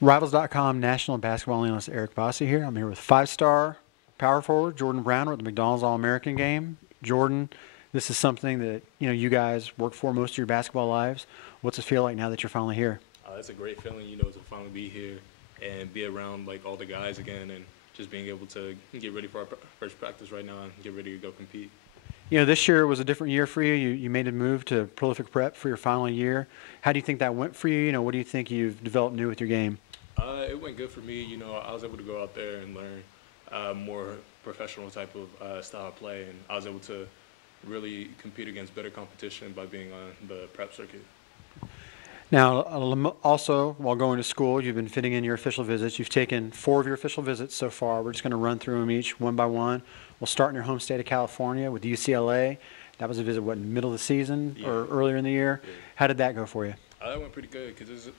Rivals.com national basketball analyst Eric Bossi here. I'm here with five-star power forward Jordan Brown at the McDonald's All-American game. Jordan, this is something that you guys worked for most of your basketball lives. What's it feel like now that you're finally here? It's a great feeling, to finally be here and be around like all the guys again, and just being able to get ready for our first practice right now and get ready to go compete. This year was a different year for you. You made a move to Prolific Prep for your final year. How do you think that went for you? What do you think you've developed new with your game? It went good for me. I was able to go out there and learn more professional type of style of play, and I was able to really compete against better competition by being on the prep circuit. Now, also, while going to school, you've been fitting in your official visits. You've taken 4 of your official visits so far. We're just going to run through them each one by one. We'll start in your home state of California with UCLA. That was a visit, middle of the season or earlier in the year? Yeah. How did that go for you? That went pretty good because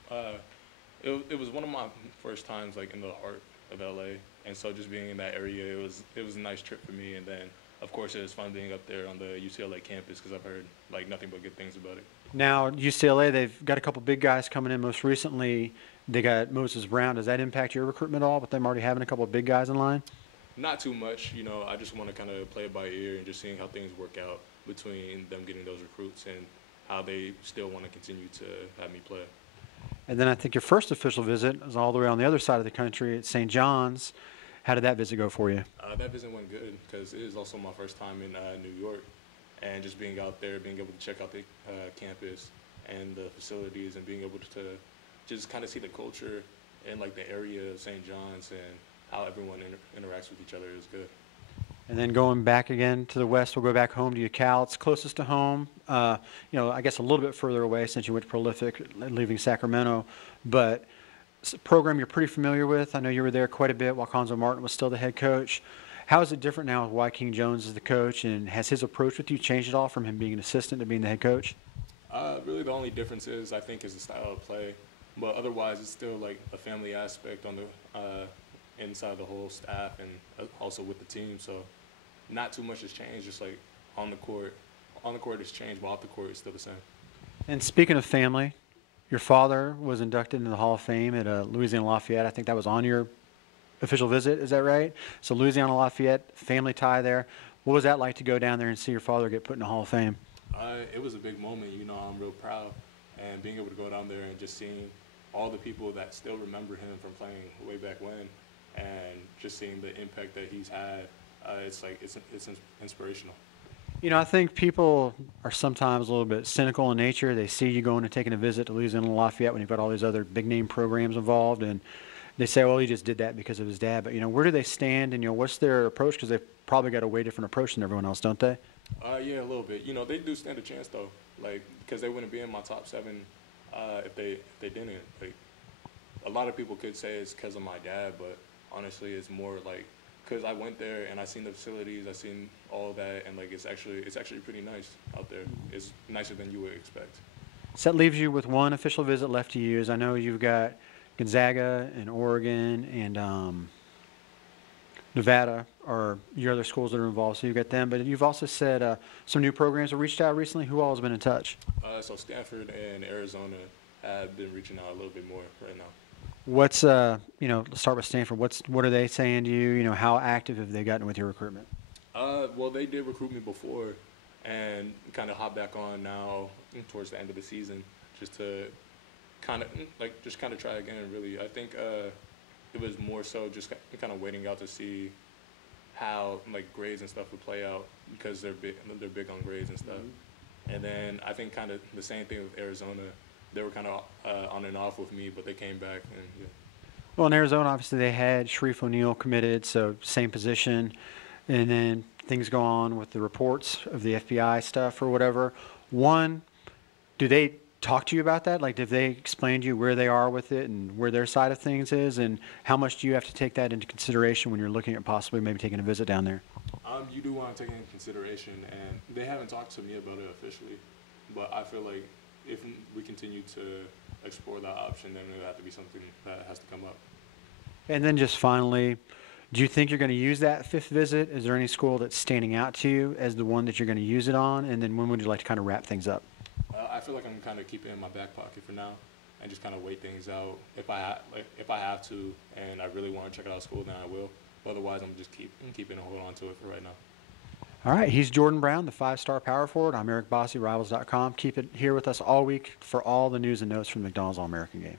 it was one of my first times in the heart of LA, and so just being in that area, it was a nice trip for me. And then, of course, it was fun being up there on the UCLA campus because I've heard nothing but good things about it. Now, UCLA, they've got a couple big guys coming in. Most recently, they got Moses Brown. Does that impact your recruitment at all, with them already having a couple of big guys in line? Not too much. I just want to kind of play it by ear and just seeing how things work out between them getting those recruits and how they still want to continue to have me play. And then I think your first official visit was all the way on the other side of the country at St. John's. How did that visit go for you? That visit went good because it is also my first time in New York. And just being out there, being able to check out the campus and the facilities, and being able to just kind of see the culture and the area of St. John's and how everyone interacts with each other is good. And then going back again to the west, we'll go back home to UCal. It's closest to home. I guess a little bit further away since you went to Prolific, leaving Sacramento. But it's a program you're pretty familiar with. I know you were there quite a bit while Conzo Martin was still the head coach. How is it different now with why King Jones is the coach, and has his approach with you changed at all from him being an assistant to being the head coach? Really the only difference is I think is the style of play, but otherwise it's still a family aspect on the inside the whole staff and also with the team. So not too much has changed, just on the court. On the court it's changed, but off the court it's still the same. And speaking of family, your father was inducted into the Hall of Fame at Louisiana-Lafayette. I think that was on your official visit, is that right? So Louisiana-Lafayette, family tie there. What was that like to go down there and see your father get put in the Hall of Fame? It was a big moment. I'm real proud, and being able to go down there and just seeing all the people that still remember him from playing way back when, and just seeing the impact that he's had, it's inspirational. I think people are sometimes a little bit cynical in nature. They see you going and taking a visit to Louisiana-Lafayette when you've got all these other big-name programs involved, and they say, well, he just did that because of his dad. But, where do they stand, and, what's their approach? Because they've probably got a way different approach than everyone else, don't they? Yeah, a little bit. They do stand a chance, though, because they wouldn't be in my top 7 if they didn't. A lot of people could say it's because of my dad, but honestly, it's more because I went there and I seen the facilities, I seen all of that, and it's actually pretty nice out there. It's nicer than you would expect. So that leaves you with one official visit left to use. I know you've got Gonzaga and Oregon and Nevada are your other schools that are involved, so you've got them. But you've also said some new programs have reached out recently. Who all has been in touch? So Stanford and Arizona have been reaching out a little bit more right now. What's let's start with Stanford. What are they saying to you? How active have they gotten with your recruitment? Well, they did recruit me before, and kind of hop back on now towards the end of the season, just to kind of try again. Really, I think it was more so just kind of waiting out to see how grades and stuff would play out, because they're big on grades and stuff. Mm-hmm. And then I think kind of the same thing with Arizona. They were kind of on and off with me, but they came back. And yeah. Well, in Arizona, obviously they had Sharif O'Neal committed, so same position, and then things go on with the reports of the FBI stuff or whatever. One, do they talk to you about that? Did they explain to you where they are with it and where their side of things is, and how much do you have to take that into consideration when you're looking at possibly maybe taking a visit down there? You do want to take it into consideration, and they haven't talked to me about it officially, but I feel like if we continue to explore that option, then it'll have to be something that has to come up. And then just finally, do you think you're going to use that 5th visit? Is there any school that's standing out to you as the one that you're going to use it on? And then when would you like to kind of wrap things up? I feel like I'm kind of keeping it in my back pocket for now, and just kind of wait things out. If I have to, and I really want to check it out of school, then I will. But otherwise, I'm just keeping a hold on to it for right now. All right, he's Jordan Brown, the 5-star power forward. I'm Eric Bossi, Rivals.com. Keep it here with us all week for all the news and notes from the McDonald's All-American game.